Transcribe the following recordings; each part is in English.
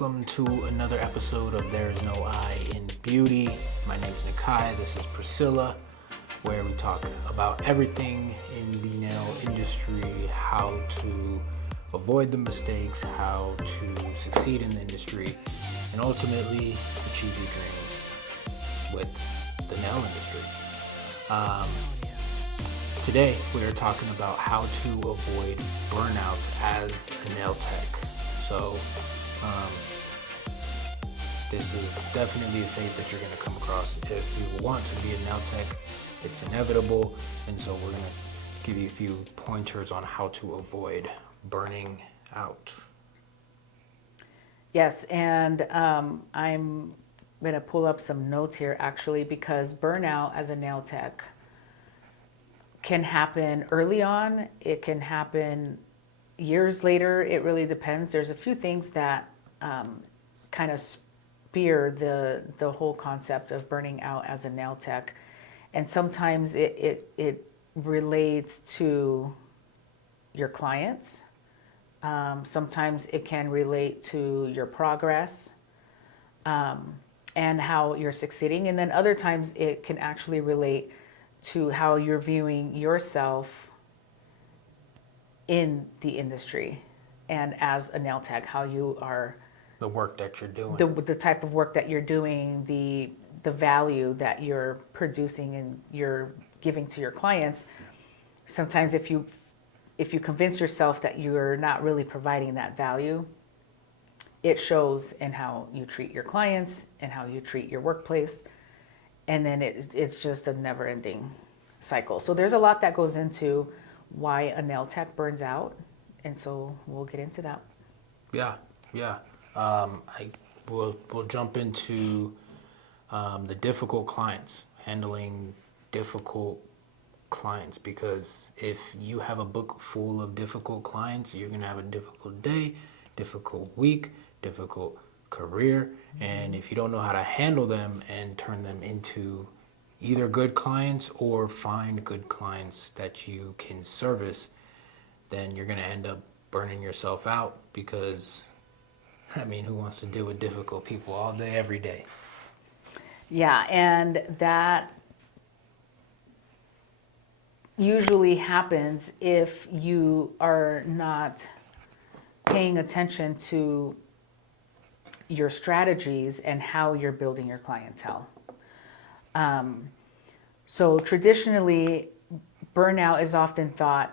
welcome to another episode of There's No I in Beauty. My name is Nakai, this is Priscilla, where we talk about everything in the nail industry, how to avoid the mistakes, how to succeed in the industry, and ultimately achieve your dreams with the nail industry. Today we are talking about how to avoid burnout as a nail tech. So this is definitely a phase that you're going to come across. If you want to be a nail tech, it's inevitable, and so we're going to give you a few pointers on how to avoid burning out. Yes, and I'm going to pull up some notes here actually, because burnout as a nail tech can happen early on. It can happen years later. It really depends. There's a few things that kind of spear the whole concept of burning out as a nail tech. And sometimes it relates to your clients. Sometimes it can relate to your progress and how you're succeeding. And then other times it can actually relate to how you're viewing yourself in the industry and as a nail tech, how you are, The work that you're doing. the type of work that you're doing, the value that you're producing and you're giving to your clients. Sometimes if you convince yourself that you're not really providing that value, it shows in how you treat your clients and how you treat your workplace. And then it's just a never-ending cycle. So there's a lot that goes into why a nail tech burns out, and so we'll get into that. Yeah. We'll jump into the difficult clients, handling difficult clients, because if you have a book full of difficult clients, you're gonna have a difficult day, difficult week, difficult career, and if you don't know how to handle them and turn them into either good clients or find good clients that you can service, then you're going to end up burning yourself out, because who wants to deal with difficult people all day, every day? Yeah, and that usually happens if you are not paying attention to your strategies and how you're building your clientele. So traditionally, burnout is often thought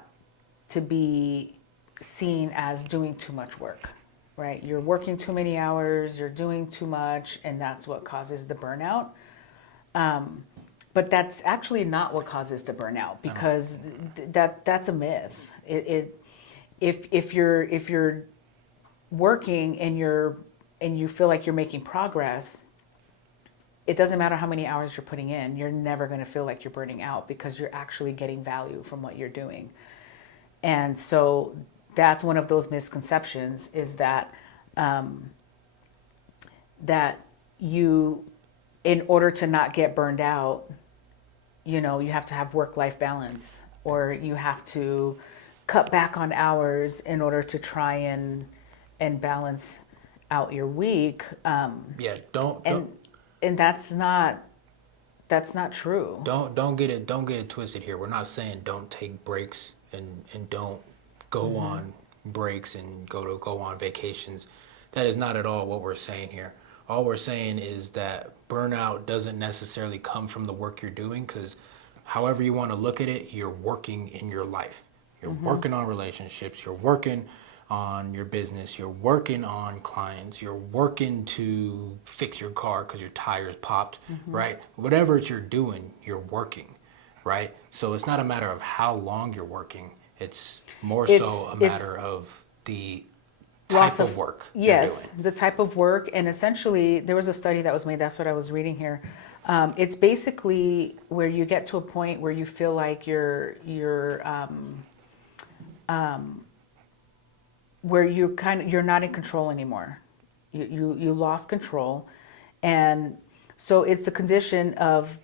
to be seen as doing too much work, right? You're working too many hours, you're doing too much, and that's what causes the burnout. But that's actually not what causes the burnout, because that's a myth. If you're working and you feel like you're making progress, it doesn't matter how many hours you're putting in, you're never going to feel like you're burning out, because you're actually getting value from what you're doing. And so that's one of those misconceptions, is that that you, in order to not get burned out, you have to have work-life balance, or you have to cut back on hours in order to try and balance out your week. And that's not true. Don't get it twisted here. We're not saying don't take breaks and don't go on breaks and go on vacations. That is not at all what we're saying here. All we're saying is that burnout doesn't necessarily come from the work you're doing, because however you want to look at it, you're working in your life. You're working on relationships, you're working on your business, you're working on clients, you're working to fix your car because your tires popped, right? Whatever you're doing, you're working, right? So it's not a matter of how long you're working. It's more so a matter of the type of work you're doing. The type of work. And essentially, there was a study that was made, that's what I was reading here. It's basically where you get to a point where you feel like where you're not in control anymore. You lost control. And so it's a condition of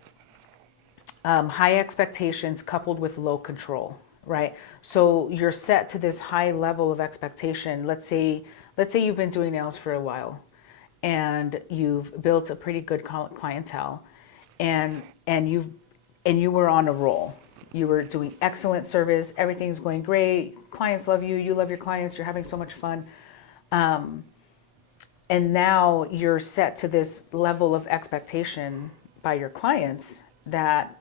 high expectations coupled with low control, right? So you're set to this high level of expectation. Let's say you've been doing nails for a while, and you've built a pretty good clientele, and you were on a roll. You were doing excellent service. Everything's going great. Clients love you. You love your clients. You're having so much fun. And now you're set to this level of expectation by your clients that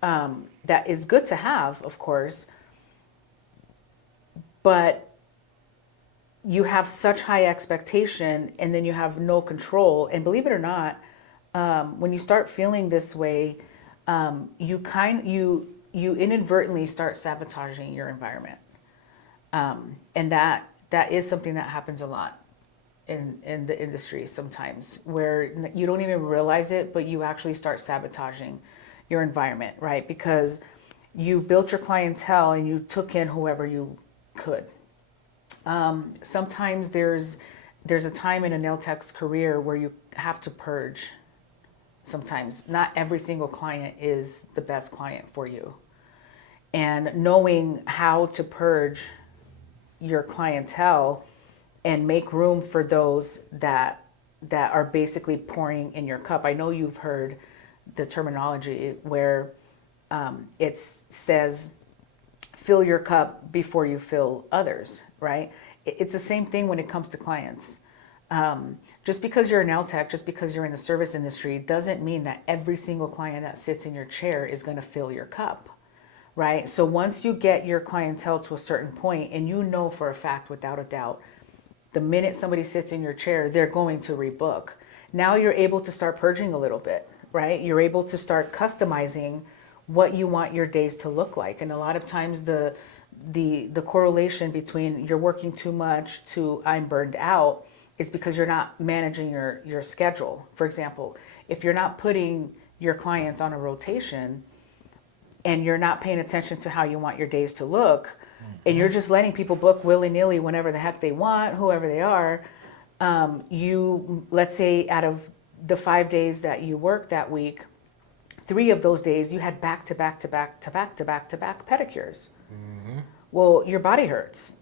that is good to have, of course, but you have such high expectation and then you have no control. And believe it or not, when you start feeling this way, you inadvertently start sabotaging your environment, and that is something that happens a lot in the industry sometimes, where you don't even realize it, but you actually start sabotaging your environment, right? Because you built your clientele and you took in whoever you could. Sometimes there's a time in a nail tech's career where you have to purge. Sometimes not every single client is the best client for you. And knowing how to purge your clientele and make room for those that are basically pouring in your cup. I know you've heard the terminology where it says, fill your cup before you fill others, right? It's the same thing when it comes to clients. Just because you're a nail tech, just because you're in the service industry, doesn't mean that every single client that sits in your chair is going to fill your cup, right? So once you get your clientele to a certain point, and you know for a fact, without a doubt, the minute somebody sits in your chair, they're going to rebook. Now you're able to start purging a little bit, right? You're able to start customizing what you want your days to look like. And a lot of times the correlation between you're working too much to I'm burned out is because you're not managing your schedule. For example, if you're not putting your clients on a rotation and you're not paying attention to how you want your days to look, and you're just letting people book willy-nilly whenever the heck they want, whoever they are, let's say out of the 5 days that you work that week, 3 of those days you had back-to-back pedicures. Well, your body hurts.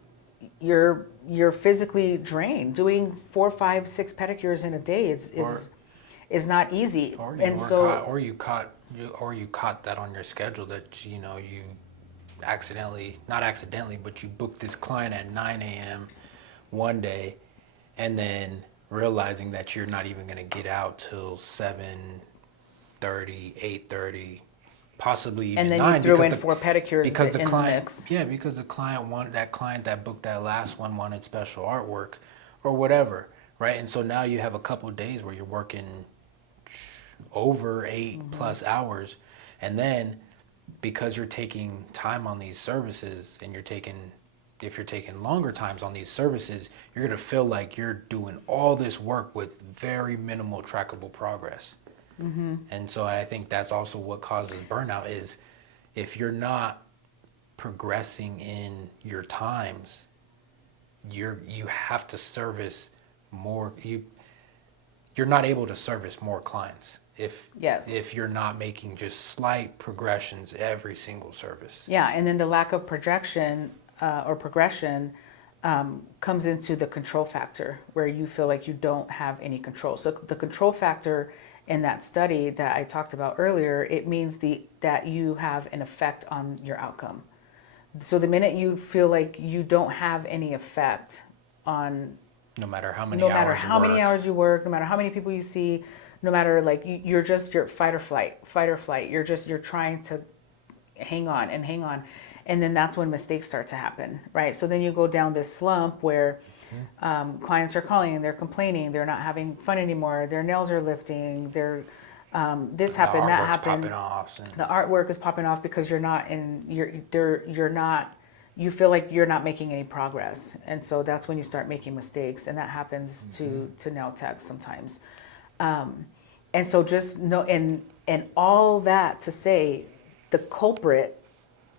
You're physically drained. Doing 4, 5, 6 pedicures in a day is not easy. Or you caught that on your schedule that you not accidentally, but you booked this client at 9 a.m. one day, and then realizing that you're not even going to get out till 7:30, 8:30, possibly even 9. And then you threw in 4 pedicures because the in client, the mix. Yeah, because the client that booked that last one wanted special artwork or whatever, right? And so now you have a couple of days where you're working over 8 plus hours, and then because you're taking time on these services, and if you're taking longer times on these services, you're going to feel like you're doing all this work with very minimal trackable progress. And so I think that's also what causes burnout, is if you're not progressing in your times, you have to service more. You're not able to service more clients if you're not making just slight progressions every single service. Yeah, and then the lack of projection or progression comes into the control factor, where you feel like you don't have any control. So the control factor in that study that I talked about earlier, it means that you have an effect on your outcome. So the minute you feel like you don't have any effect on, no matter how many hours you work, no matter how many people you see, no matter you're fight or flight. You're trying to hang on, and then that's when mistakes start to happen, right? So then you go down this slump where clients are calling and they're complaining, they're not having fun anymore, their nails are lifting, this happened, that happened. The artwork is popping off because you feel like you're not making any progress, and so that's when you start making mistakes, and that happens to nail techs sometimes. And so just know, and all that to say, the culprit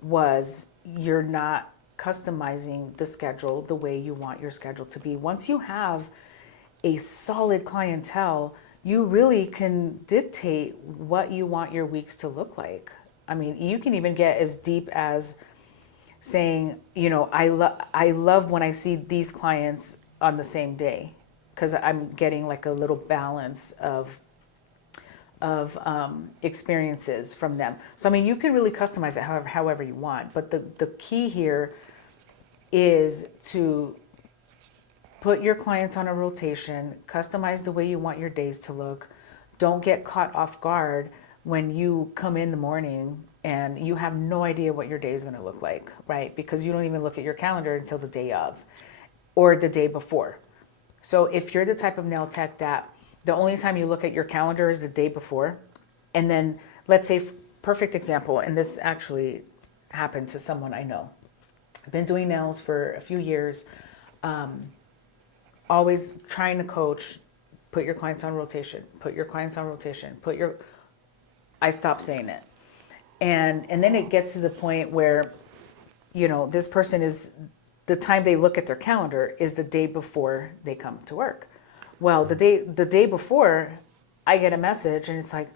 was you're not customizing the schedule the way you want your schedule to be. Once you have a solid clientele, you really can dictate what you want your weeks to look like. I mean, you can even get as deep as saying, I love when I see these clients on the same day, because I'm getting like a little balance of experiences from them. So I mean, you can really customize it however you want, but the key here is to put your clients on a rotation, customize the way you want your days to look. Don't get caught off guard when you come in the morning and you have no idea what your day is going to look like, right? Because you don't even look at your calendar until the day of or the day before. So if you're the type of nail tech that the only time you look at your calendar is the day before, and then let's say, perfect example, and this actually happened to someone I know. I've been doing nails for a few years, always trying to coach, put your clients on rotation, put your clients on rotation, I stopped saying it. And then it gets to the point where, this person is, the time they look at their calendar is the day before they come to work. Well, the day before, I get a message and it's like,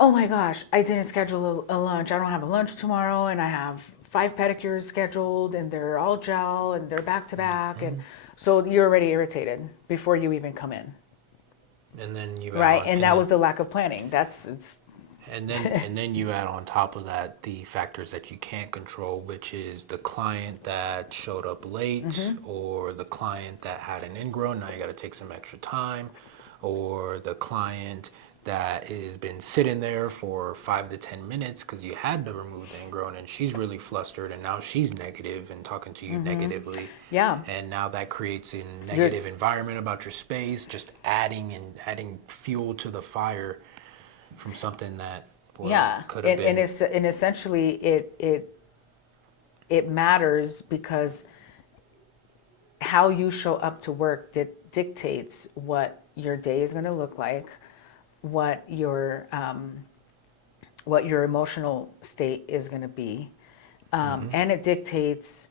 oh my gosh, I didn't schedule a lunch. I don't have a lunch tomorrow, and I have 5 pedicures scheduled, and they're all gel, and they're back to back, and so you're already irritated before you even come in. And then you right, and that was the lack of planning. And then you add on top of that the factors that you can't control, which is the client that showed up late, or the client that had an ingrown, now you got to take some extra time, or the client that has been sitting there for 5 to 10 minutes because you had to remove the ingrown, and she's really flustered, and now she's negative and talking to you negatively. Yeah. And now that creates a negative environment about your space, just adding fuel to the fire from something that could have been. And essentially it matters because how you show up to work dictates what your day is going to look like, what your emotional state is going to be, and it dictates,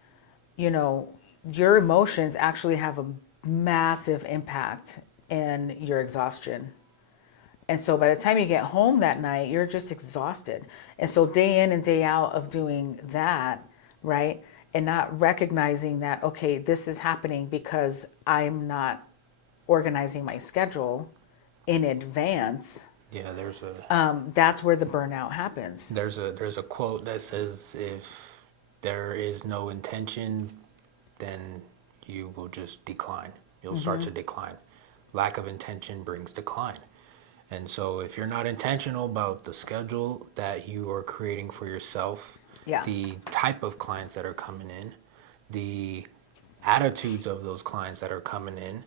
your emotions actually have a massive impact in your exhaustion. And so by the time you get home that night, you're just exhausted. And so day in and day out of doing that, right, and not recognizing that, okay, this is happening because I'm not organizing my schedule in advance. Yeah, that's where the burnout happens. There's a quote that says, if there is no intention, then you will just decline. You'll start to decline. Lack of intention brings decline. And so if you're not intentional about the schedule that you are creating for yourself, the type of clients that are coming in, the attitudes of those clients that are coming in,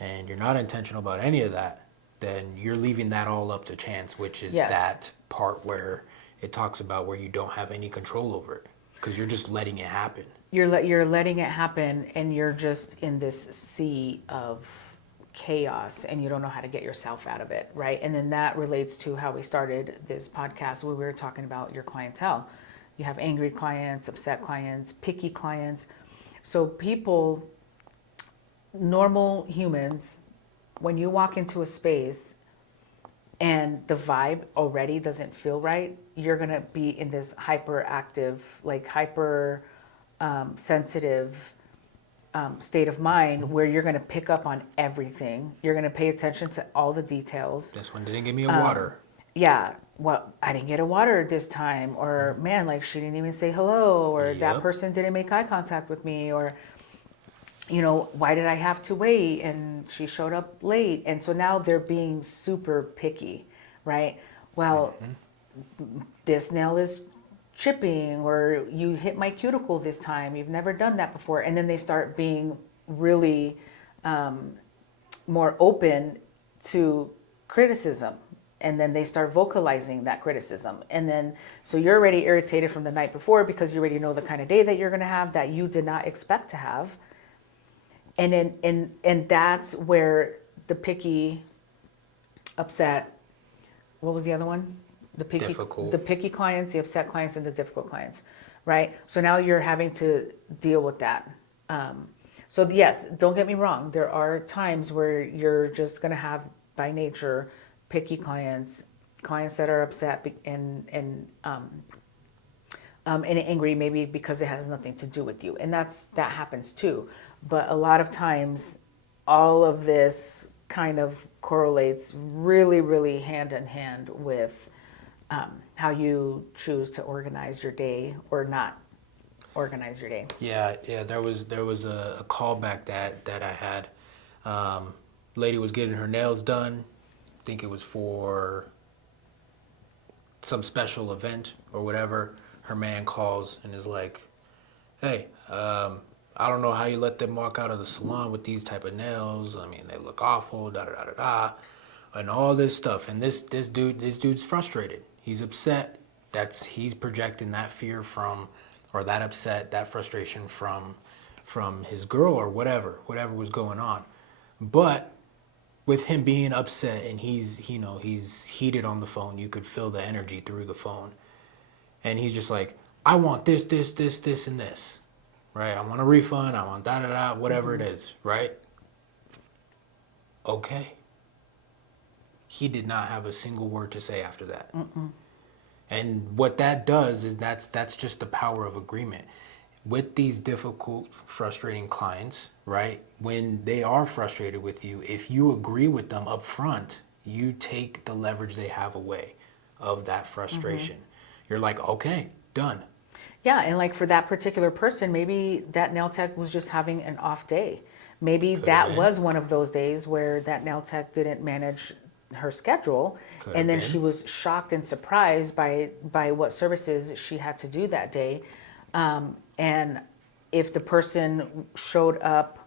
and you're not intentional about any of that, then you're leaving that all up to chance, which is that part where it talks about where you don't have any control over it because you're just letting it happen. You're letting it happen, and you're just in this sea of chaos, and you don't know how to get yourself out of it, right? And then that relates to how we started this podcast, where we were talking about your clientele. You have angry clients, upset clients, picky clients. So people, normal humans, when you walk into a space and the vibe already doesn't feel right, you're going to be in this hyperactive, like hyper sensitive state of mind where you're going to pick up on everything. You're going to pay attention to all the details. This one didn't give me a water. Yeah, well, I didn't get a water this time, or man, like she didn't even say hello, or that person didn't make eye contact with me, or why did I have to wait and she showed up late? And so now they're being super picky, right? Well, this nail is chipping, or you hit my cuticle this time. You've never done that before. And then they start being really more open to criticism. And then they start vocalizing that criticism. And then, so you're already irritated from the night before because you already know the kind of day that you're going to have that you did not expect to have. And then, and that's where the picky, upset, what was the other one? The picky clients, the upset clients, and the difficult clients, right? So now you're having to deal with that. So yes, don't get me wrong. There are times where you're just going to have, by nature, picky clients that are upset and angry, maybe because it has nothing to do with you, and that happens too. But a lot of times, all of this kind of correlates really, really hand in hand with how you choose to organize your day or not organize your day. Yeah, yeah. There was a callback that I had. Lady was getting her nails done. I think it was for some special event or whatever. Her man calls and is like, "Hey, I don't know how you let them walk out of the salon with these type of nails. I mean, they look awful. Da da da da da." And all this stuff. And this dude's frustrated. He's upset. He's projecting that fear from, or that upset, that frustration from his girl or whatever was going on. But with him being upset and he's heated on the phone, you could feel the energy through the phone. And he's just like, I want this, and this, right? I want a refund. I want da da da, whatever it is, right? Okay. He did not have a single word to say after that. And what that does is that's just the power of agreement. With these difficult, frustrating clients, right? When they are frustrated with you, if you agree with them up front, you take the leverage they have away of that frustration. You're like, okay, done. Yeah, and like for that particular person, maybe that nail tech was just having an off day. Maybe Could have that been. was one of those days where that nail tech didn't manage her schedule, Could and have then she been. was shocked and surprised by what services she had to do that day. And if the person showed up,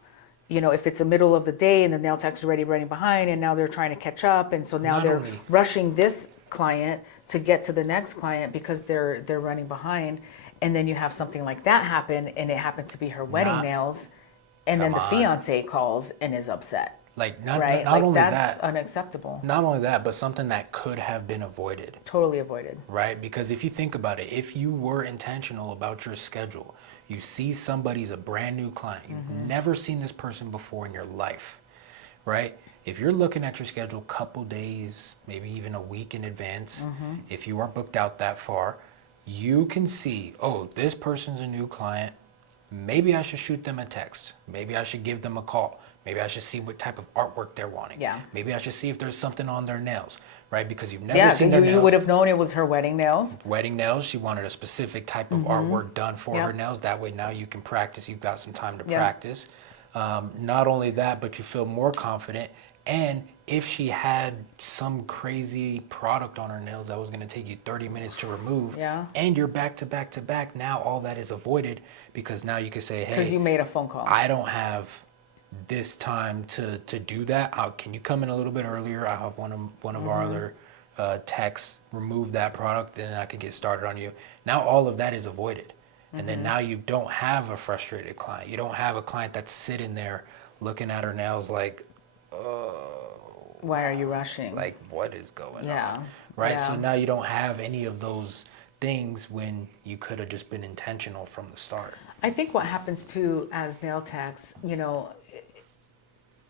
if it's the middle of the day and the nail tech's already running behind and now they're trying to catch up, and so now Not they're only rushing this client to get to the next client because they're running behind, and then you have something like that happen and it happened to be her wedding Not- nails, and then Come the on. fiance calls and is upset, Like not right? not Like only that's that, unacceptable. not only that, but something that could have been avoided. Totally avoided. Right? Because if you think about it, if you were intentional about your schedule, you see somebody's a brand new client, you've never seen this person before in your life, right? If you're looking at your schedule a couple days, maybe even a week in advance, if you are booked out that far, you can see, oh, this person's a new client. Maybe I should shoot them a text. Maybe I should give them a call. Maybe I should see what type of artwork they're wanting. Yeah. Maybe I should see if there's something on their nails, right? Because you've never Yeah, seen their nails. you would have known it was her wedding nails. Wedding nails, she wanted a specific type of artwork done for Yep. her nails. That way now you can practice. You've got some time to Yeah. practice. Not only that, but you feel more confident. And if she had some crazy product on her nails that was going to take you 30 minutes to remove, Yeah. and you're back to back to back, now all that is avoided because now you can say, Because hey, you made a phone call. I don't have this time to do that. Can you come in a little bit earlier? I'll have one of our other techs remove that product, and I can get started on you. Now all of that is avoided. And then now you don't have a frustrated client. You don't have a client that's sitting there looking at her nails like, Why are you rushing? like what is going Yeah. on? Right? So Yeah. now you don't have any of those things when you could have just been intentional from the start. I think what happens too as nail techs,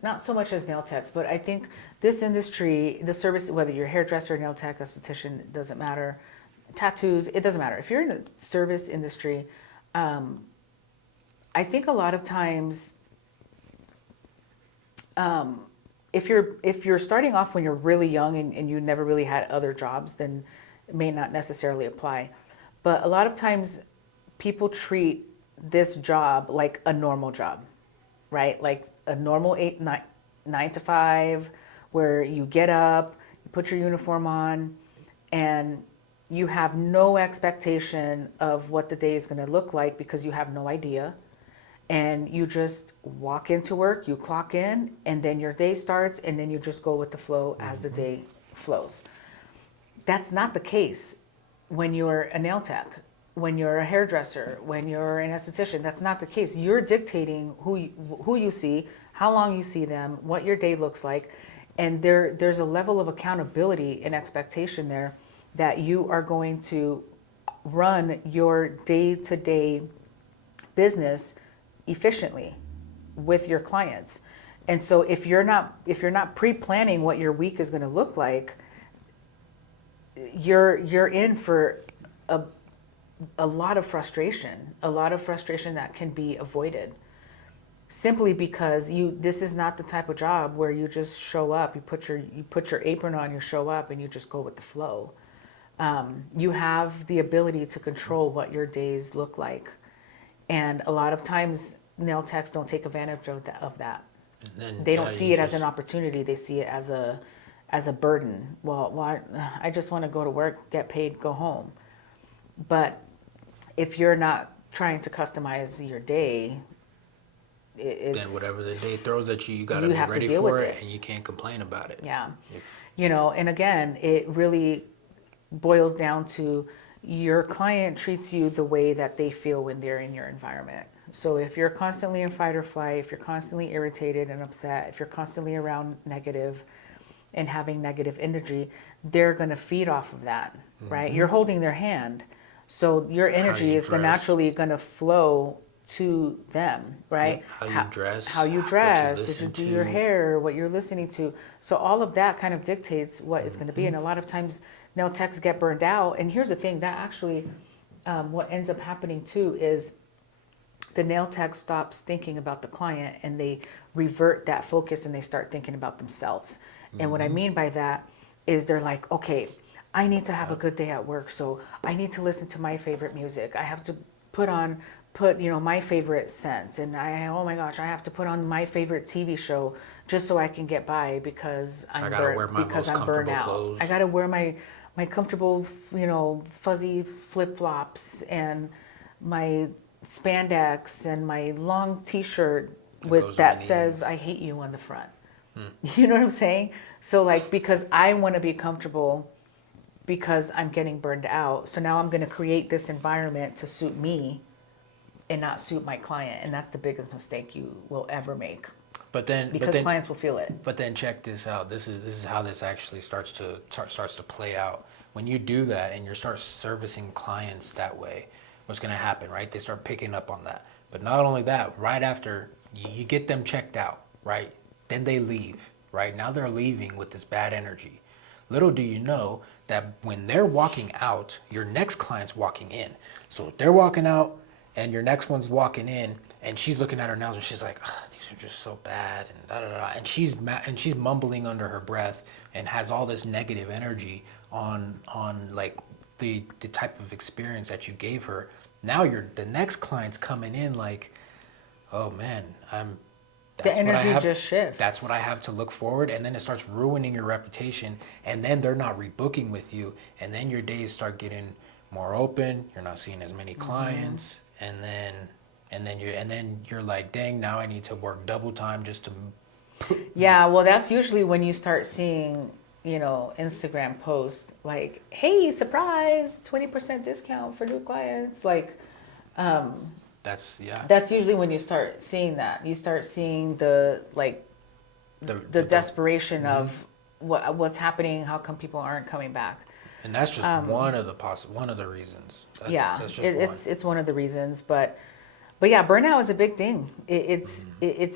not so much as nail techs, but I think this industry, the service, whether you're a hairdresser, nail tech, esthetician, it doesn't matter, tattoos, it doesn't matter. If you're in the service industry, I think a lot of times, if you're starting off when you're really young and you never really had other jobs, then it may not necessarily apply. But a lot of times people treat this job like a normal job, right? Like a normal 9 to 5, where you get up, you put your uniform on, and you have no expectation of what the day is going to look like because you have no idea. And you just walk into work, you clock in, and then your day starts, and then you just go with the flow as the day flows. That's not the case when you're a nail tech, when you're a hairdresser, when you're an esthetician. That's not the case. You're dictating who you see, how long you see them, what your day looks like, and there's a level of accountability and expectation there that you are going to run your day-to-day business efficiently with your clients. And so if you're not pre-planning what your week is going to look like, you're in for a lot of frustration that can be avoided. simply because this is not the type of job where you just show up, you put your apron on, you show up, and you just go with the flow. You have the ability to control what your days look like, and a lot of times nail techs don't take advantage of that. They don't see it as an opportunity. They see it as a burden. Well, I just want to go to work, get paid, go home. But if you're not trying to customize your day, then whatever the day throws at you, you got to be ready for it, and you can't complain about it. Yeah. And again, it really boils down to your client treats you the way that they feel when they're in your environment. So if you're constantly in fight or flight, if you're constantly irritated and upset, if you're constantly around negative and having negative energy, they're going to feed off of that, right? You're holding their hand. So your energy is naturally going to flow to them, right? How you dress. How you dress. Did you do your hair? What you're listening to. So all of that kind of dictates what it's going to be. And a lot of times nail techs get burned out. And here's the thing, that actually, what ends up happening too is the nail tech stops thinking about the client and they revert that focus and they start thinking about themselves. And what I mean by that is they're like, okay, I need to have a good day at work, so I need to listen to my favorite music. I have to put my favorite scents, and oh my gosh, I have to put on my favorite TV show just so I can get by because I'm burned out. Clothes. I gotta wear my comfortable, fuzzy flip flops and my spandex and my long T-shirt that says "I hate you" on the front. You know what I'm saying? So because I want to be comfortable because I'm getting burned out. So now I'm going to create this environment to suit me and not suit my client. And that's the biggest mistake you will ever make. Because clients will feel it. But then check this out. This is how this actually starts to play out. When you do that and you start servicing clients that way, what's going to happen, right? They start picking up on that. But not only that, right after you get them checked out, right? Then they leave, right? Now they're leaving with this bad energy. Little do you know that when they're walking out, your next client's walking in. So they're walking out and your next one's walking in and she's looking at her nails and she's like, oh, these are just so bad and da da da. And she's mumbling under her breath and has all this negative energy on like the type of experience that you gave her. Now the next client's coming in like, oh man, the energy just shifts. That's what I have to look forward, and then it starts ruining your reputation, and then they're not rebooking with you, and then your days start getting more open. You're not seeing as many clients, and then you're like, dang, now I need to work double time just to. Yeah, well, that's usually when you start seeing, Instagram posts like, "Hey, surprise, 20% discount for new clients," like. That's usually when you start seeing that. You start seeing the desperation of what's happening. How come people aren't coming back? And that's just one of the reasons. It's one of the reasons, but yeah, burnout is a big thing. It's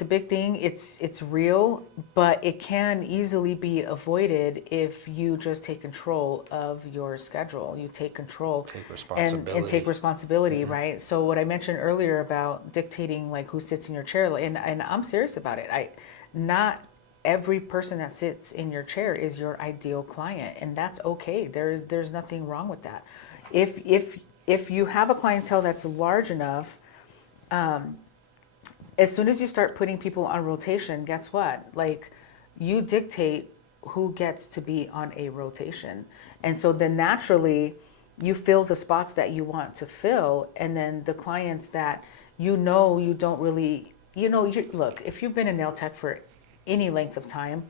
a big thing. It's real, but it can easily be avoided if you just take control of your schedule. You take control, take responsibility, and take responsibility, right? So what I mentioned earlier about dictating who sits in your chair, and I'm serious about it. Not every person that sits in your chair is your ideal client, and that's okay. There's nothing wrong with that. If you have a clientele that's large enough. As soon as you start putting people on rotation, guess what? You dictate who gets to be on a rotation. And so then naturally you fill the spots that you want to fill. And then the clients that you don't really, look, if you've been a nail tech for any length of time,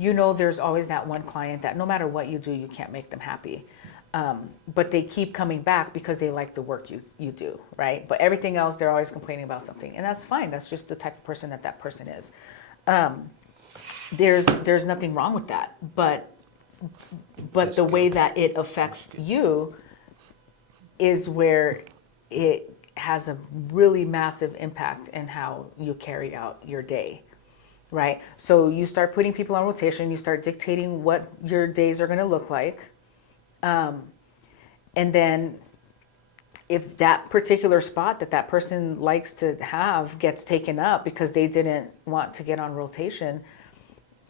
there's always that one client that no matter what you do, you can't make them happy. But they keep coming back because they like the work you do, right? But everything else, they're always complaining about something. And that's fine. That's just the type of person that person is. There's nothing wrong with that. But the way that it affects you is where it has a really massive impact in how you carry out your day, right? So you start putting people on rotation. You start dictating what your days are going to look like. And then if that particular spot that that person likes to have gets taken up because they didn't want to get on rotation,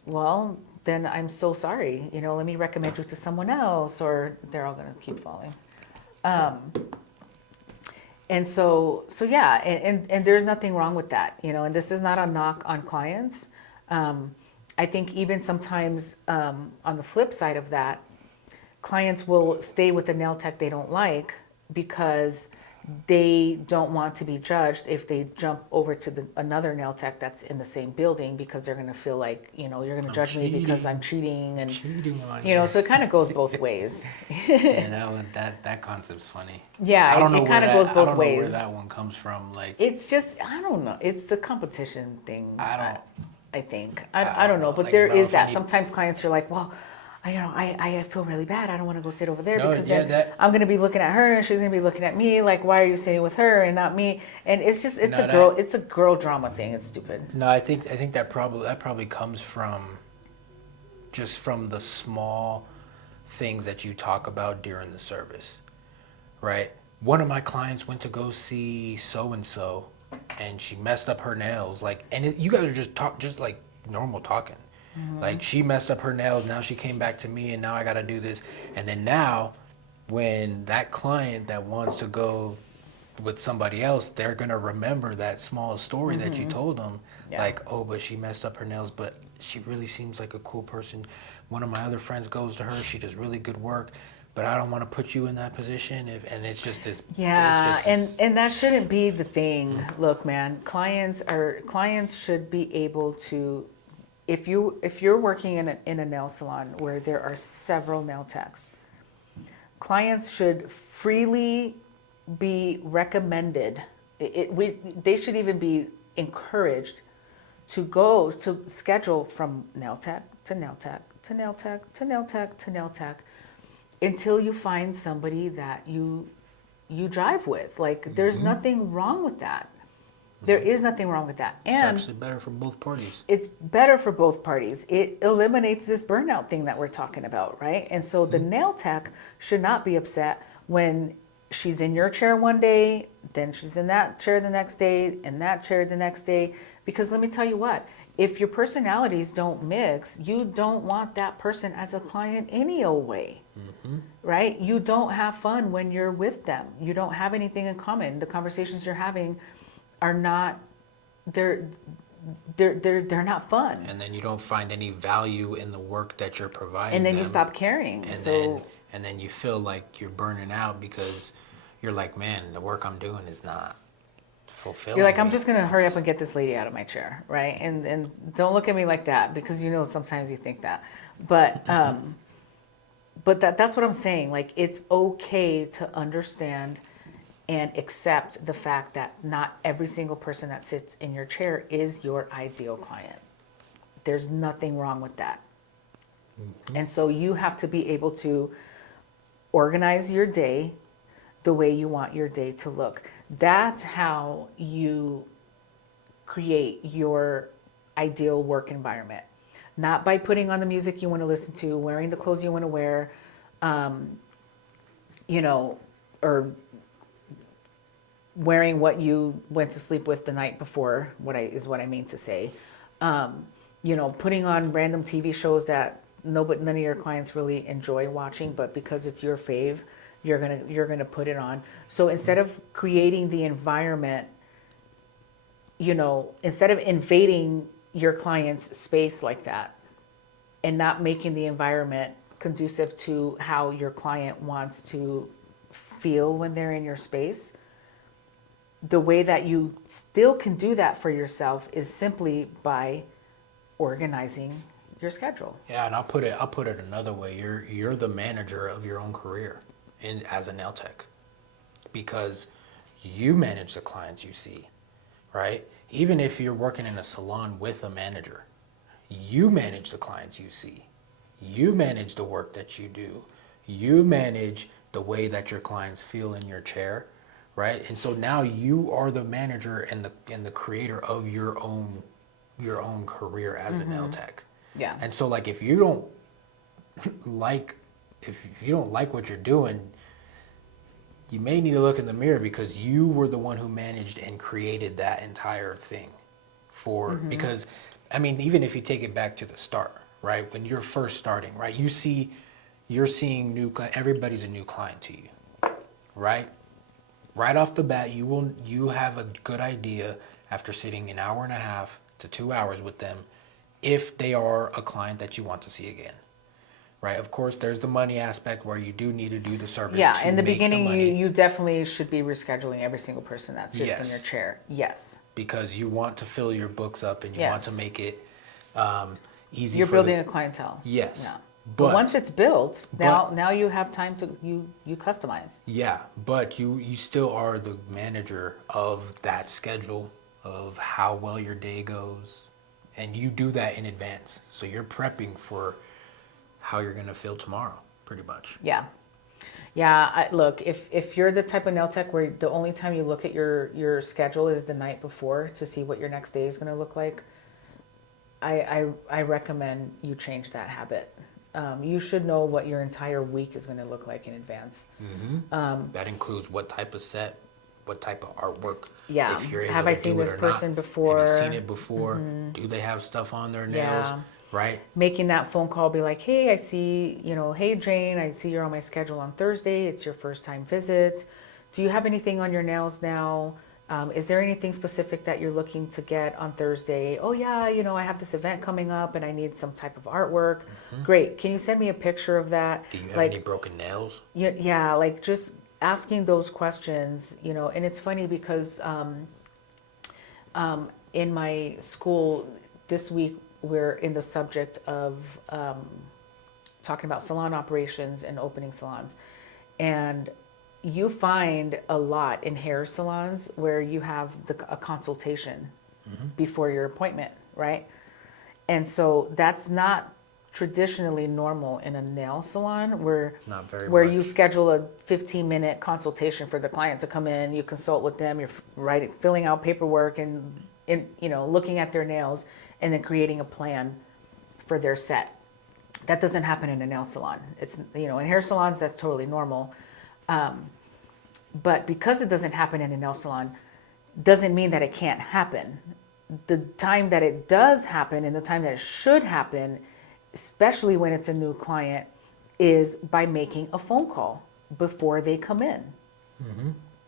well, then I'm so sorry. Let me recommend you to someone else, or they're all going to keep falling. And so yeah, and there's nothing wrong with that, and this is not a knock on clients. I think even sometimes on the flip side of that, clients will stay with the nail tech they don't like because they don't want to be judged if they jump over to another nail tech that's in the same building, because they're going to feel like, you're going to judge me because I'm cheating, and cheating on you. So it kind of goes both ways. Yeah, that concept's funny. Yeah, it kind of goes both I don't know ways. where that one comes from. Like, it's just, I don't know. It's the competition thing. I think. I don't know, but like, there bro, is if that. I need- Sometimes clients are like, well, I feel really bad. I don't want to go sit over there No, because yeah, then I'm going to be looking at her and she's going to be looking at me. Like, why are you sitting with her and not me? And it's a girl drama thing. It's stupid. No, I think that probably comes from just from the small things that you talk about during the service, right? One of my clients went to go see so and so, and she messed up her nails. Like, and you guys are just like normal talking. Mm-hmm. Like, she messed up her nails. Now she came back to me, and now I got to do this. And then now, when that client that wants to go with somebody else, they're gonna remember that small story that you told them. Yeah. Like, oh, but she messed up her nails, but she really seems like a cool person. One of my other friends goes to her. She does really good work, but I don't want to put you in that position. And it's just this. Yeah, and that shouldn't be the thing. Look, man, clients should be able to, if you're working in a nail salon where there are several nail techs, clients should freely be recommended. They should even be encouraged to go to schedule from nail tech to nail tech to nail tech to nail tech to nail tech until you find somebody that you jive with. Like, there's nothing wrong with that. There is nothing wrong with that. And it's actually better for both parties. It's better for both parties. It eliminates this burnout thing that we're talking about, right? And so the nail tech should not be upset when she's in your chair one day, then she's in that chair the next day, and that chair the next day. Because let me tell you what, if your personalities don't mix, you don't want that person as a client any old way, right? You don't have fun when you're with them. You don't have anything in common. The conversations you're having are not, they're not fun. And then you don't find any value in the work that you're providing. And then you stop caring. And then you feel like you're burning out because you're like, man, the work I'm doing is not fulfilling. You're like, I'm just gonna hurry up and get this lady out of my chair, right? And don't look at me like that, because sometimes you think that, but that's what I'm saying. Like, it's okay to understand and accept the fact that not every single person that sits in your chair is your ideal client. There's nothing wrong with that. And so you have to be able to organize your day the way you want your day to look. That's how you create your ideal work environment. Not by putting on the music you want to listen to, wearing the clothes you want to wear, or wearing what you went to sleep with the night before, what I mean to say. Putting on random TV shows that none of your clients really enjoy watching, but because it's your fave, you're gonna put it on. So instead of creating the environment, instead of invading your client's space like that and not making the environment conducive to how your client wants to feel when they're in your space, the way that you still can do that for yourself is simply by organizing your schedule. Yeah, and I'll put it another way. You're the manager of your own career as a nail tech, because you manage the clients you see, right? Even if you're working in a salon with a manager, you manage the clients you see. You manage the work that you do. You manage the way that your clients feel in your chair, right? And so now you are the manager and the creator of your own career as a nail tech. Yeah. And so, like, if you don't like what you're doing, you may need to look in the mirror because you were the one who managed and created that entire thing because I mean, even if you take it back to the start, right? When you're first starting, right? You're seeing everybody's a new client to you, right? Right off the bat, you have a good idea after sitting an hour and a half to 2 hours with them if they are a client that you want to see again. Right. Of course, there's the money aspect where you do need to do the service. Yeah, to in the make beginning, the money. you definitely should be rescheduling every single person that sits in Yes. your chair. Yes. Because you want to fill your books up and you want to Yes. make it easy. You're building a clientele. Yes. Yeah. But once it's built, now you have time to you customize. Yeah, but you still are the manager of that schedule, of how well your day goes, and you do that in advance. So you're prepping for how you're gonna feel tomorrow, pretty much. Yeah. Yeah, look, if you're the type of nail tech where the only time you look at your schedule is the night before to see what your next day is going to look like, I recommend you change that habit. You should know what your entire week is going to look like in advance. That includes what type of set, what type of artwork. Yeah. If you're able Have to I seen do it this or person not. before? Have you seen it before? Do they have stuff on their nails? Yeah. Right? Making that phone call, be like, hey, I see, hey, Jane, I see you're on my schedule on Thursday. It's your first time visit. Do you have anything on your nails now? Is there anything specific that you're looking to get on Thursday? Oh, yeah, I have this event coming up and I need some type of artwork. Great. Can you send me a picture of that? Do you have any broken nails? Yeah, like just asking those questions, and it's funny because in my school this week, we're in the subject of talking about salon operations and opening salons. And you find a lot in hair salons where you have a consultation before your appointment, right? And so that's not traditionally normal in a nail salon where Not very where much. you schedule a 15-minute consultation for the client to come in, you consult with them, you're filling out paperwork and looking at their nails and then creating a plan for their set. That doesn't happen in a nail salon. It's, in hair salons, that's totally normal. But because it doesn't happen in a nail salon, doesn't mean that it can't happen. The time that it does happen and the time that it should happen, especially when it's a new client, is by making a phone call before they come in.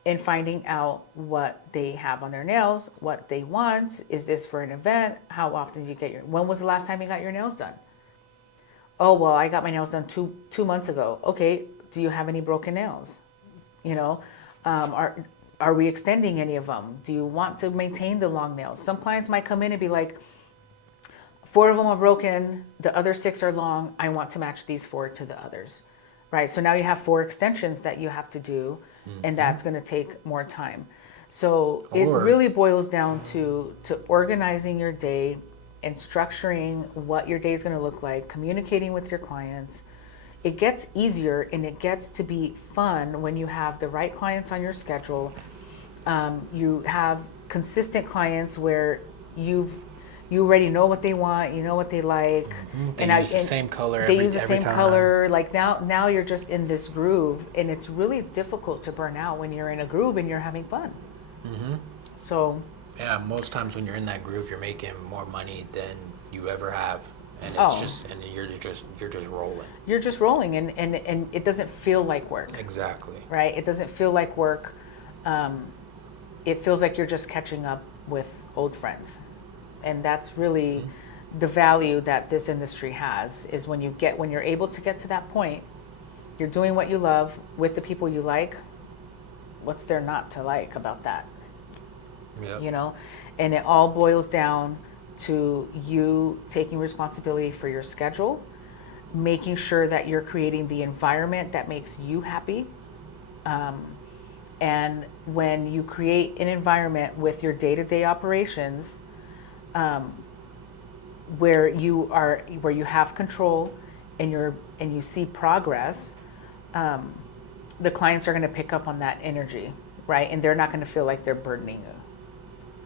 And finding out what they have on their nails, what they want. Is this for an event? How often do you when was the last time you got your nails done? Oh, well, I got my nails done two months ago. Okay, do you have any broken nails? Are we extending any of them? Do you want to maintain the long nails? Some clients might come in and be like, 4 of them are broken, the other 6 are long. I want to match these 4 to the others, right? So now you have 4 extensions that you have to do, and that's going to take more time. So it really boils down to organizing your day and structuring what your day is going to look like, communicating with your clients. It gets easier and it gets to be fun when you have the right clients on your schedule. You have consistent clients where you already know what they want, you know what they like. They use the same color. They use the every same time. color. Like now you're just in this groove, and it's really difficult to burn out when you're in a groove and you're having fun. So yeah, most times when you're in that groove, you're making more money than you ever have, and you're just rolling. You're just rolling, and it doesn't feel like work. Exactly. Right? It doesn't feel like work. It feels like you're just catching up with old friends. And that's really the value that this industry has, is when you're able to get to that point, you're doing what you love with the people you like. What's there not to like about that? Yep. And it all boils down to you taking responsibility for your schedule, making sure that you're creating the environment that makes you happy. And when you create an environment with your day-to-day operations, where you have control and you see progress, the clients are going to pick up on that energy, right? And they're not going to feel like they're burdening you.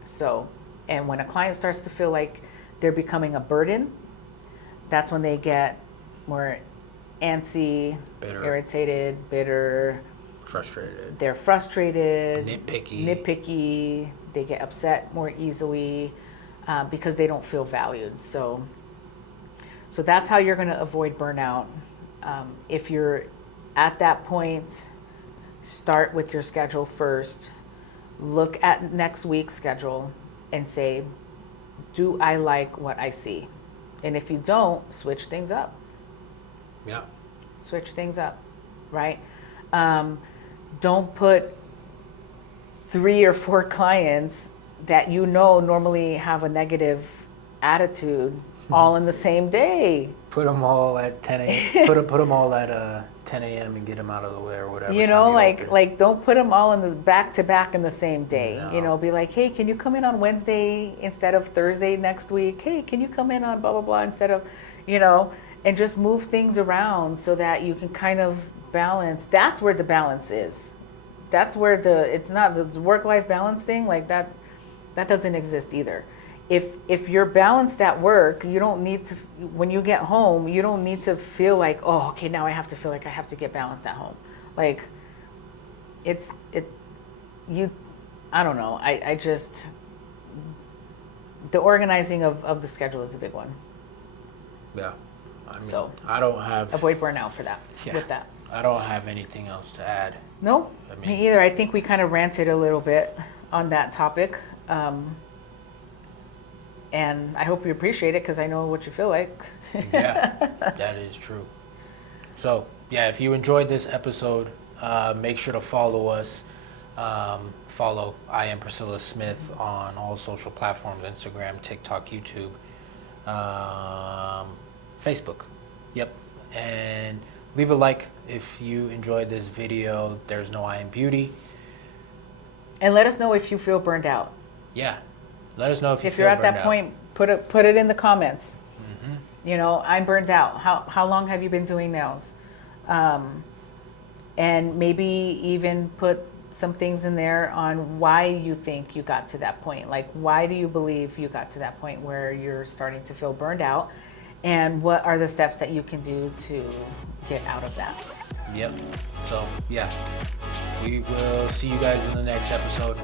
So, and when a client starts to feel like they're becoming a burden, that's when they get more antsy, irritated, bitter, Frustrated. They're frustrated, Nitpicky. they get upset more easily because they don't feel valued. So that's how you're going to avoid burnout. If you're at that point, start with your schedule first. Look at next week's schedule and say, do I like what I see? And if you don't, switch things up. Yeah. Switch things up, right? Don't put 3 or 4 clients that you know normally have a negative attitude all in the same day. Put them all at 10 a.m. put them all at 10 a.m. and get them out of the way or whatever. You know, like don't put them all in the back to back in the same day. No. You know, be like, hey, can you come in on Wednesday instead of Thursday next week? Hey, can you come in on blah blah blah instead of, you know, and just move things around so that you can kind of balance. That's where the balance is. That's where it's not the work-life balance thing like that. That doesn't exist either. If you're balanced at work, you don't need to, when you get home, you don't need to feel like, oh, okay, now I have to feel like I have to get balanced at home. Like I don't know. I just, the organizing of the schedule is a big one. Yeah. I mean, So I don't have avoid burnout for that. Yeah. With that. I don't have anything else to add. No, I mean- me either. I think we kind of ranted a little bit on that topic. And I hope you appreciate it because I know what you feel like. Yeah, that is true. So, yeah, if you enjoyed this episode, make sure to follow us. Follow Iampriscillasmith on all social platforms, Instagram, TikTok, YouTube, Facebook. Yep. And leave a like if you enjoyed this video. There's no I Am Beauty. And let us know if you feel burned out. Yeah. Let us know if you If feel you're at burned that out. point, put it in the comments. You know, I'm burned out. How long have you been doing nails? And maybe even put some things in there on why you think you got to that point. Like, why do you believe you got to that point where you're starting to feel burned out? And what are the steps that you can do to get out of that? Yep. So, yeah. We will see you guys in the next episode.